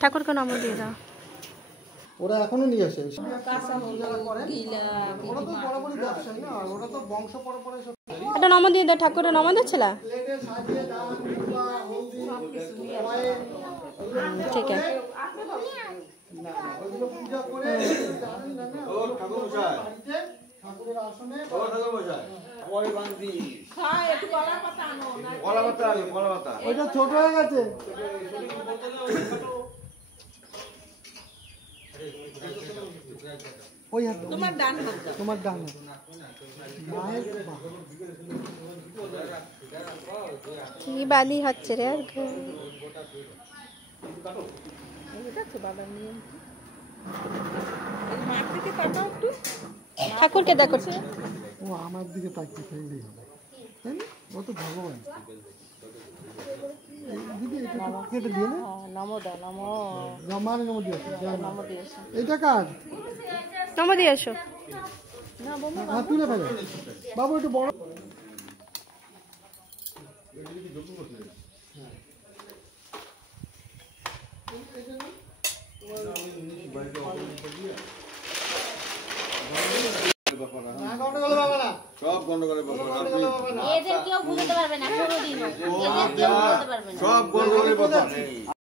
ঠাকুরকে নাম দিয়ে দাও। ওরা এখনো নিয়ে আসে, ওরা তো বরাবরই ব্যবসায়ী না, ওরা তো বংশ পরম্পরায় সব। এটা নাম দিয়ে দাও, ঠাকুরের নাম দিচ্ছিল। ঠিক আছে, পূজা করে ঠাকুরের আসনে ওইটা ছোট হয়ে গেছে। ওই তোমার ডান তোমার ডান কি বাদি হচ্ছে রে। ঠাকুরকে দেখো, ও আমার দিকে তাকিয়ে ফেললেই হবে, তাই না? ও তো ভগবান। দিদি কেটে দিয়ে এইটা কার নাম দিয়ে এসো। তুলে ফেলে বাবু একটু বড়। সব গন্ডগোলের ব্যাপার, এদের কেউ বুঝতে পারবে না, সব গন্ডগোলের ব্যাপার।